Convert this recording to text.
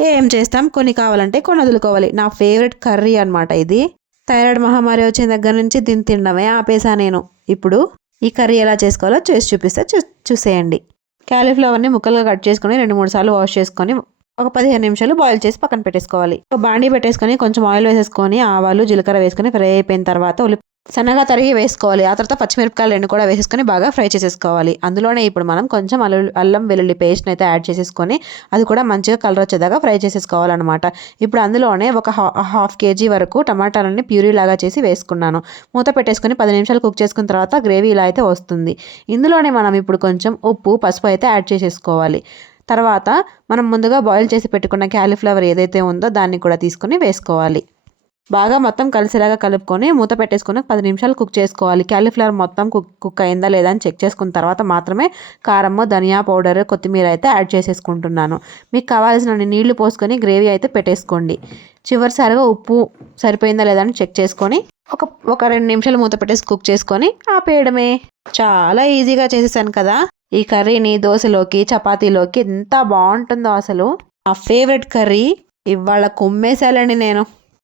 ఏం చేస్తాం, కొన్ని కావాలంటే కొన్ని వదులుకోవాలి. నా ఫేవరెట్ కర్రీ అనమాట ఇది. థైరాయిడ్ మహమ్మారి వచ్చిన దగ్గర నుంచి దీన్ని తినడమే ఆపేసా నేను. ఇప్పుడు ఈ కర్రీ ఎలా చేసుకోవాలో చేసి చూపిస్తే చూసేయండి. క్యాలీఫ్లవర్ని ముక్కలుగా కట్ చేసుకొని 2-3 సార్లు వాష్ చేసుకొని ఒక 15 నిమిషాలు బాయిల్ చేసి పక్కన పెట్టేసుకోవాలి. ఒక బాండీ పెట్టేసుకొని కొంచెం ఆయిల్ వేసేసుకొని ఆవాలు జీలకర్ర వేసుకొని ఫ్రై అయిపోయిన తర్వాత సన్నగా తరిగి వేసుకోవాలి. ఆ తర్వాత పచ్చిమిరపకాయలు 2 కూడా వేసేసుకొని బాగా ఫ్రై చేసేసుకోవాలి. అందులోనే ఇప్పుడు మనం కొంచెం అల్లం వెల్లుల్లి పేస్ట్ని అయితే యాడ్ చేసేసుకొని అది కూడా మంచిగా కలర్ వచ్చేదాకా ఫ్రై చేసేసుకోవాలన్నమాట. ఇప్పుడు అందులోనే ఒక హాఫ్ కేజీ వరకు టమాటాలని ప్యూరీ లాగా చేసి వేసుకున్నాను. మూత పెట్టేసుకొని 10 నిమిషాలు కుక్ చేసుకున్న తర్వాత గ్రేవీ ఇలా అయితే వస్తుంది. ఇందులోనే మనం ఇప్పుడు కొంచెం ఉప్పు పసుపు అయితే యాడ్ చేసేసుకోవాలి. తర్వాత మనం ముందుగా బాయిల్ చేసి పెట్టుకున్న క్యాలీఫ్లవర్ ఏదైతే ఉందో దాన్ని కూడా తీసుకొని వేసుకోవాలి. బాగా మొత్తం కలిసేలాగా కలుపుకొని మూత పెట్టేసుకొని 10 నిమిషాలు కుక్ చేసుకోవాలి. క్యాలీఫ్లవర్ మొత్తం కుక్ అయిందా లేదా అని చెక్ చేసుకున్న తర్వాత మాత్రమే కారము, ధనియా పౌడర్, కొత్తిమీర అయితే యాడ్ చేసేసుకుంటున్నాను. మీకు కావాల్సిన నీళ్లు పోసుకొని గ్రేవీ అయితే పెట్టేసుకోండి. చివరిసారిగా ఉప్పు సరిపోయిందా లేదా అని చెక్ చేసుకొని ఒక 2 నిమిషాలు మూత పెట్టేసి కుక్ చేసుకొని ఆపేయడమే. చాలా ఈజీగా చేసేసాను కదా. ఈ కర్రీని దోశలోకి, చపాతీలోకి ఎంత బాగుంటుందో అసలు. నా ఫేవరెట్ కర్రీ ఇవాళ కుమ్మేసాలండి నేను.